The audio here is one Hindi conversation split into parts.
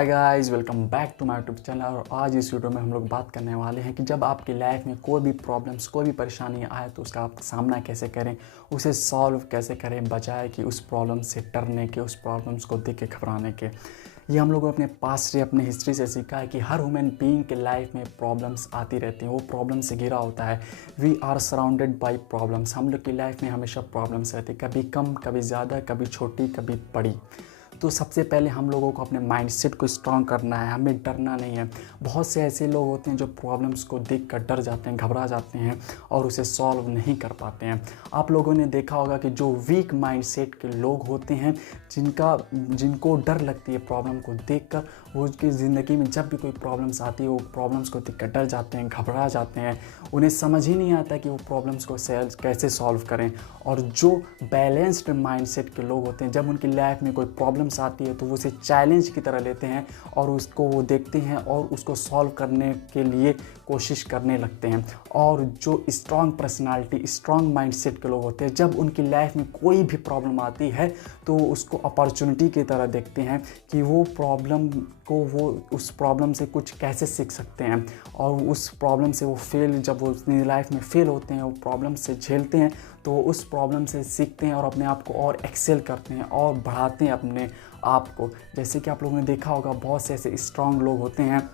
Hi guys, welcome back to my YouTube channel. और आज इस वीडियो में हम लोग बात करने वाले हैं कि जब आपकी लाइफ में कोई भी प्रॉब्लम्स, कोई भी परेशानी आए तो उसका आप सामना कैसे करें, उसे सॉल्व कैसे करें, बजाय कि उस प्रॉब्लम से डरने के, उस प्रॉब्लम्स को देख के घबराने के। ये हम लोग अपने पास्ट से, अपने हिस्ट्री से सीखा है कि हर ह्यूमन बीइंग के लाइफ में प्रॉब्लम्स आती रहती हैं, वो प्रॉब्लम से घिरा होता है। We are surrounded by problems. हम लोग की लाइफ में हमेशा प्रॉब्लम्स रहती है, कभी कम, कभी ज़्यादा, कभी छोटी, कभी बड़ी। तो सबसे पहले हम लोगों को अपने माइंडसेट को स्ट्रॉन्ग करना है, हमें डरना नहीं है। बहुत से ऐसे लोग होते हैं जो प्रॉब्लम्स को देखकर डर जाते हैं, घबरा जाते हैं और उसे सॉल्व नहीं कर पाते हैं। आप लोगों ने देखा होगा कि जो वीक माइंडसेट के लोग होते हैं, जिनको डर लगती है प्रॉब्लम को देखकर, वो उसकी ज़िंदगी में जब भी कोई प्रॉब्लम्स आती है वो प्रॉब्लम्स को देखकर डर जाते हैं, घबरा जाते हैं। उन्हें समझ ही नहीं आता कि वो प्रॉब्लम्स को कैसे सॉल्व करें। और जो बैलेंस्ड माइंडसेट के लोग होते हैं, जब उनकी लाइफ में कोई प्रॉब्लम्स आती है तो वो उसे चैलेंज की तरह लेते हैं और उसको वो देखते हैं और उसको सॉल्व करने के लिए कोशिश करने लगते हैं। और जो स्ट्रॉन्ग पर्सनालिटी, स्ट्रॉन्ग माइंडसेट के लोग होते हैं, जब उनकी लाइफ में कोई भी प्रॉब्लम आती है तो उसको अपॉर्चुनिटी की तरह देखते हैं कि वो उस प्रॉब्लम से कुछ कैसे सीख सकते हैं। और उस प्रॉब्लम से जब वो अपनी लाइफ में फेल होते हैं, वो प्रॉब्लम से झेलते हैं, तो उस प्रॉब्लम से सीखते हैं और अपने आप को और एक्सेल करते हैं और बढ़ाते हैं अपने आप को। जैसे कि आप लोगों ने देखा होगा, बहुत से ऐसे स्ट्रॉन्ग लोग होते हैं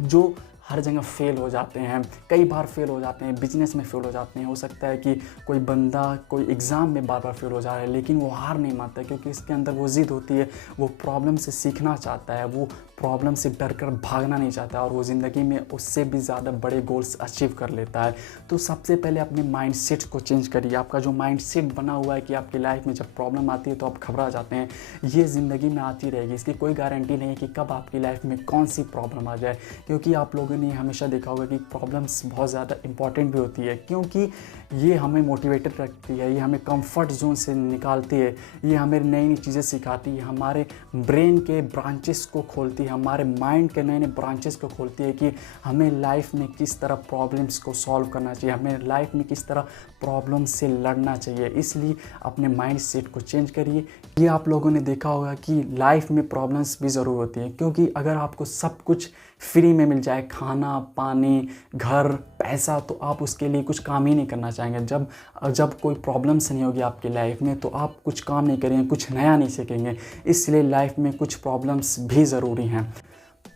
जो हर जगह फेल हो जाते हैं, कई बार फेल हो जाते हैं, बिजनेस में फेल हो जाते हैं। हो सकता है कि कोई बंदा कोई एग्ज़ाम में बार बार फेल हो जा रहा है, लेकिन वो हार नहीं मानता, क्योंकि इसके अंदर वो ज़िद होती है। वो प्रॉब्लम से सीखना चाहता है, वो प्रॉब्लम से डर कर भागना नहीं चाहता और वो ज़िंदगी में उससे भी ज़्यादा बड़े गोल्स अचीव कर लेता है। तो सबसे पहले अपने माइंडसेट को चेंज करिए। आपका जो माइंडसेट बना हुआ है कि आपकी लाइफ में जब प्रॉब्लम आती है तो आप घबरा जाते हैं, ये ज़िंदगी में आती रहेगी। इसकी कोई गारंटी नहीं है कि कब आपकी लाइफ में कौन सी प्रॉब्लम आ जाए, क्योंकि आप लोगों ने हमेशा देखा होगा कि प्रॉब्लम्स बहुत ज़्यादा इंपॉर्टेंट भी होती है, क्योंकि ये हमें मोटिवेटेड रखती है, ये हमें कंफर्ट जोन से निकालती है, ये हमें नई नई चीज़ें सिखाती है, हमारे ब्रेन के ब्रांचेस को खोलती है, हमारे माइंड के नए नए ब्रांचेस को खोलती है कि हमें लाइफ में किस तरह प्रॉब्लम्स को सॉल्व करना चाहिए, हमें लाइफ में किस तरह प्रॉब्लम से लड़ना चाहिए। इसलिए अपने माइंड सेट को चेंज करिए। ये आप लोगों ने देखा होगा कि लाइफ में प्रॉब्लम्स भी ज़रूर होती हैं, क्योंकि अगर आपको सब कुछ फ्री में मिल जाए, खाना, पानी, घर, पैसा, तो आप उसके लिए कुछ काम ही नहीं करना चाहेंगे। जब कोई प्रॉब्लम्स नहीं होगी आपकी लाइफ में तो आप कुछ काम नहीं करेंगे, कुछ नया नहीं सीखेंगे। इसलिए लाइफ में कुछ प्रॉब्लम्स भी ज़रूरी हैं,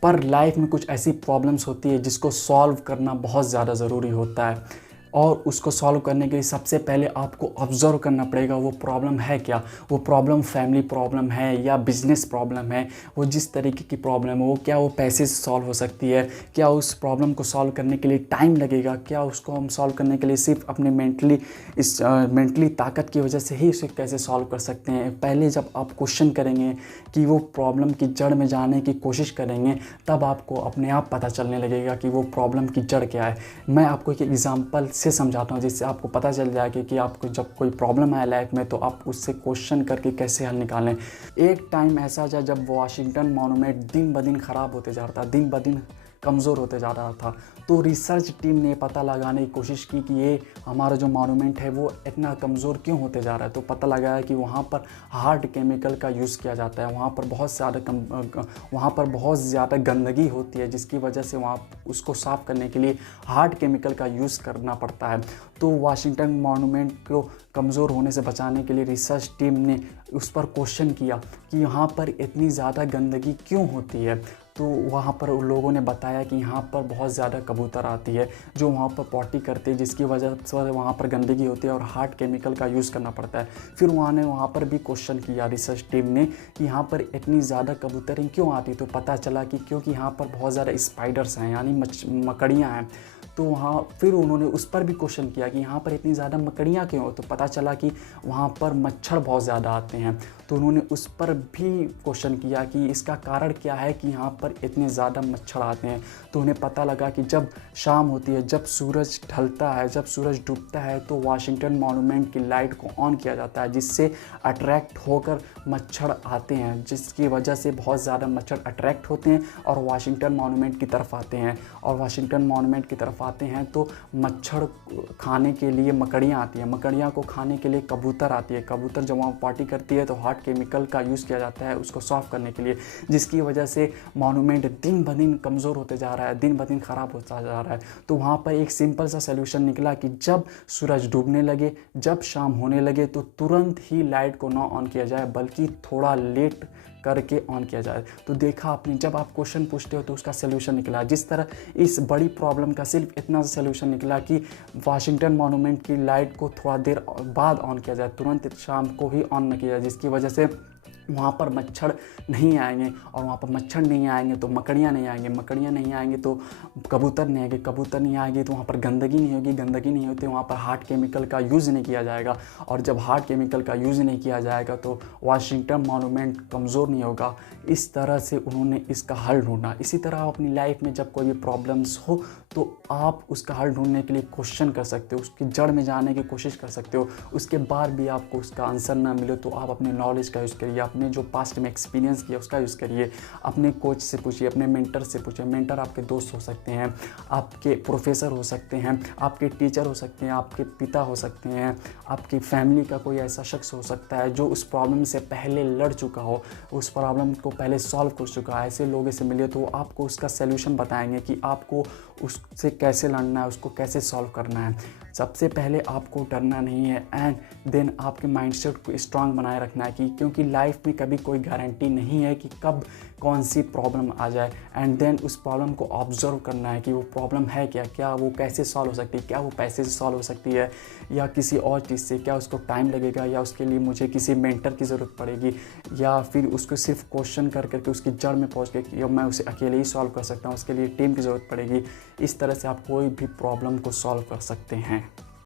पर लाइफ में कुछ ऐसी प्रॉब्लम्स होती है जिसको सॉल्व करना बहुत ज़्यादा ज़रूरी होता है। और उसको सॉल्व करने के लिए सबसे पहले आपको ऑब्ज़र्व करना पड़ेगा वो प्रॉब्लम है क्या। वो प्रॉब्लम फैमिली प्रॉब्लम है या बिजनेस प्रॉब्लम है, वो जिस तरीके की प्रॉब्लम है, वो क्या वो पैसे से सॉल्व हो सकती है, क्या उस प्रॉब्लम को सॉल्व करने के लिए टाइम लगेगा, क्या उसको हम सॉल्व करने के लिए सिर्फ अपने मेंटली ताकत की वजह से ही उसे कैसे सॉल्व कर सकते हैं। पहले जब आप क्वेश्चन करेंगे कि वो प्रॉब्लम की जड़ में जाने की कोशिश करेंगे, तब आपको अपने आप पता चलने लगेगा कि वो प्रॉब्लम की जड़ क्या है। मैं आपको एक एग्जांपल से समझाता हूँ जिससे आपको पता चल जाएगा कि आपको जब कोई प्रॉब्लम आए लाइफ में तो आप उससे क्वेश्चन करके कैसे हल निकालें। एक टाइम ऐसा था जब वाशिंगटन मॉन्यूमेंट दिन ब दिन ख़राब होते जा रहा था, दिन ब दिन कमज़ोर होते जा रहा था। तो रिसर्च टीम ने पता लगाने की कोशिश की कि ये हमारा जो मॉन्यूमेंट है वो इतना कमज़ोर क्यों होते जा रहा है। तो पता लगाया कि वहाँ पर हार्ड केमिकल का यूज़ किया जाता है, वहाँ पर बहुत ज़्यादा गंदगी होती है, जिसकी वजह से वहाँ उसको साफ़ करने के लिए हार्ड केमिकल का यूज़ करना पड़ता है। तो वाशिंगटन मॉन्यूमेंट को कमज़ोर होने से बचाने के लिए रिसर्च टीम ने उस पर क्वेश्चन किया कि यहाँ पर इतनी ज़्यादा गंदगी क्यों होती है। तो वहाँ पर उन लोगों ने बताया कि यहाँ पर बहुत ज़्यादा कबूतर आती है जो वहाँ पर पॉटी करते हैं, जिसकी वजह से वहाँ पर गंदगी होती है और हार्ड केमिकल का यूज़ करना पड़ता है। फिर वहाँ पर भी क्वेश्चन किया रिसर्च टीम ने कि यहाँ पर इतनी ज़्यादा कबूतरें क्यों आती। तो पता चला कि क्योंकि यहाँ पर बहुत ज़्यादा स्पाइडर्स हैं, यानी मकड़ियाँ हैं। तो वहाँ फिर उन्होंने उस पर भी क्वेश्चन किया कि यहाँ पर इतनी ज़्यादा मकड़ियाँ क्यों हो। तो पता चला कि वहाँ पर मच्छर बहुत ज़्यादा आते हैं। तो उन्होंने उस पर भी क्वेश्चन किया कि इसका कारण क्या है कि यहाँ पर इतने ज़्यादा मच्छर आते हैं। तो उन्हें पता लगा कि जब शाम होती है, जब सूरज ढलता है, जब सूरज डूबता है, तो वाशिंगटन मॉन्यूमेंट की लाइट को ऑन किया जाता है, जिससे अट्रैक्ट होकर मच्छर आते हैं, जिसकी वजह से बहुत ज़्यादा मच्छर अट्रैक्ट होते हैं और वाशिंगटन मॉन्यूमेंट की तरफ आते हैं। और वाशिंगटन मॉन्यूमेंट की तरफ आते हैं तो मच्छर खाने के लिए मकड़ियाँ आती हैं, मकड़ियाँ को खाने के लिए कबूतर आती है। कबूतर जब वहाँ पार्टी करती है तो हार्ड केमिकल का यूज़ किया जाता है उसको सॉल्व करने के लिए, जिसकी वजह से मॉन्यूमेंट दिन ब दिन कमज़ोर होते जा रहा है, दिन ब दिन ख़राब होता जा रहा है। तो वहाँ पर एक सिंपल सा सलूशन निकला कि जब सूरज डूबने लगे, जब शाम होने लगे, तो तुरंत ही लाइट को ना ऑन किया जाए बल्कि थोड़ा लेट करके ऑन किया जाए। तो देखा आपने, जब आप क्वेश्चन पूछते हो तो उसका सलूशन निकला। जिस तरह इस बड़ी प्रॉब्लम का सिर्फ इतना सलूशन निकला कि वाशिंगटन मॉन्यूमेंट की लाइट को थोड़ा देर बाद ऑन किया जाए, तुरंत शाम को ही ऑन न किया जाए, जिसकी वजह से वहाँ पर मच्छर नहीं आएंगे, और वहाँ पर मच्छर नहीं आएंगे तो मकड़ियाँ नहीं आएंगे, मकड़ियाँ नहीं आएंगे तो कबूतर नहीं आएंगे, कबूतर नहीं आएंगे तो वहाँ पर गंदगी नहीं होगी, गंदगी नहीं होती वहाँ पर हार्ड केमिकल का यूज़ नहीं किया जाएगा, और जब हार्ड केमिकल का यूज़ नहीं किया जाएगा तो वाशिंगटन मॉन्यूमेंट कमज़ोर नहीं होगा। इस तरह से उन्होंने इसका हल ढूंढा। इसी तरह आप अपनी लाइफ में जब कोई भी प्रॉब्लम्स हो तो आप उसका हल ढूंढने के लिए क्वेश्चन कर सकते हो, उसकी जड़ में जाने की कोशिश कर सकते हो। उसके बाद भी आपको उसका आंसर ना मिले तो आप अपने नॉलेज का यूज़ करिए, अपने जो पास्ट में एक्सपीरियंस किया उसका यूज़ करिए, अपने कोच से पूछिए, अपने मेंटर से पूछिए। मेंटर आपके दोस्त हो सकते हैं, आपके प्रोफेसर हो सकते हैं, आपके टीचर हो सकते हैं, आपके पिता हो सकते हैं, आपकी फैमिली का कोई ऐसा शख्स हो सकता है जो उस प्रॉब्लम से पहले लड़ चुका हो, उस प्रॉब्लम को पहले सॉल्व कर चुका है। ऐसे लोगों से मिलिए तो आपको उसका सलूशन बताएंगे कि आपको उससे कैसे लड़ना है, उसको कैसे सॉल्व करना है। सबसे पहले आपको डरना नहीं है, एंड देन आपके माइंडसेट को स्ट्रांग बनाए रखना है, कि क्योंकि लाइफ में कभी कोई गारंटी नहीं है कि कब कौन सी प्रॉब्लम आ जाए। एंड देन उस प्रॉब्लम को ऑब्जर्व करना है कि वो प्रॉब्लम है क्या, क्या वो कैसे सॉल्व हो सकती है, क्या वो पैसे से सॉल्व हो सकती है या किसी और चीज़ से, क्या उसको टाइम लगेगा या उसके लिए मुझे किसी मेंटर की ज़रूरत पड़ेगी, या फिर उसको सिर्फ क्वेश्चन कर करके उसकी जड़ में पहुँच के कि मैं उसे अकेले ही सॉल्व कर सकता हूँ, उसके लिए टीम की ज़रूरत पड़ेगी। इस तरह से आप कोई भी प्रॉब्लम को सॉल्व कर सकते हैं।